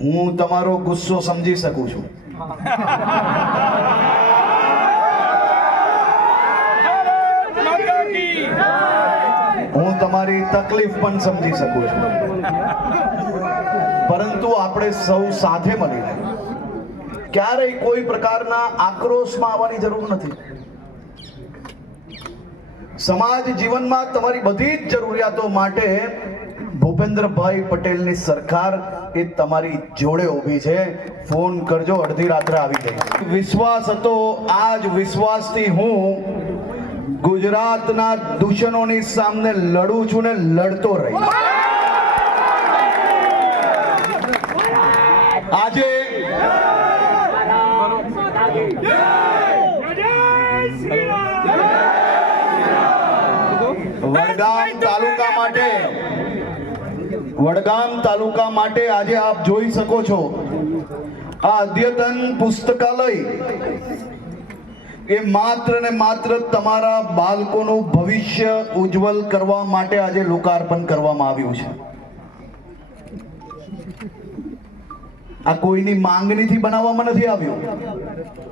હું તમારો ગુસ્સો સમજી શકું છું. હું તમારી તકલીફ પણ સમજી શકું છું. પરંતુ આપણે સૌ સાથે મળીને ક્યારેય કોઈ પ્રકારના આક્રોશમાં આવવાની જરૂર નથી. સમાજ જીવનમાં તમારી બધી જ જરૂરિયાતો માટે ભૂપેન્દ્રભાઈ પટેલની સરકાર એ તમારી જોડે ઊભી છે. ફોન કરજો, અડધી રાત્રે આવી જાય વિશ્વાસ હતો આ જ વિશ્વાસથી હું ગુજરાતના દૂષણોની સામે લડું છું ને લડતો રહી આજે વડગામ તાલુકા માટે વડગામ તાલુકા માટે આજે આપ જોઈ શકો છો. આ અદ્યતન પુસ્તકાલય એ માત્ર ને માત્ર તમારા બાળકોનું ભવિષ્ય ઉજ્જવલ કરવા માટે આજે લોકાર્પણ કરવામાં આવ્યું છે. આ કોઈની માંગણીથી બનાવવામાં નથી આવ્યું.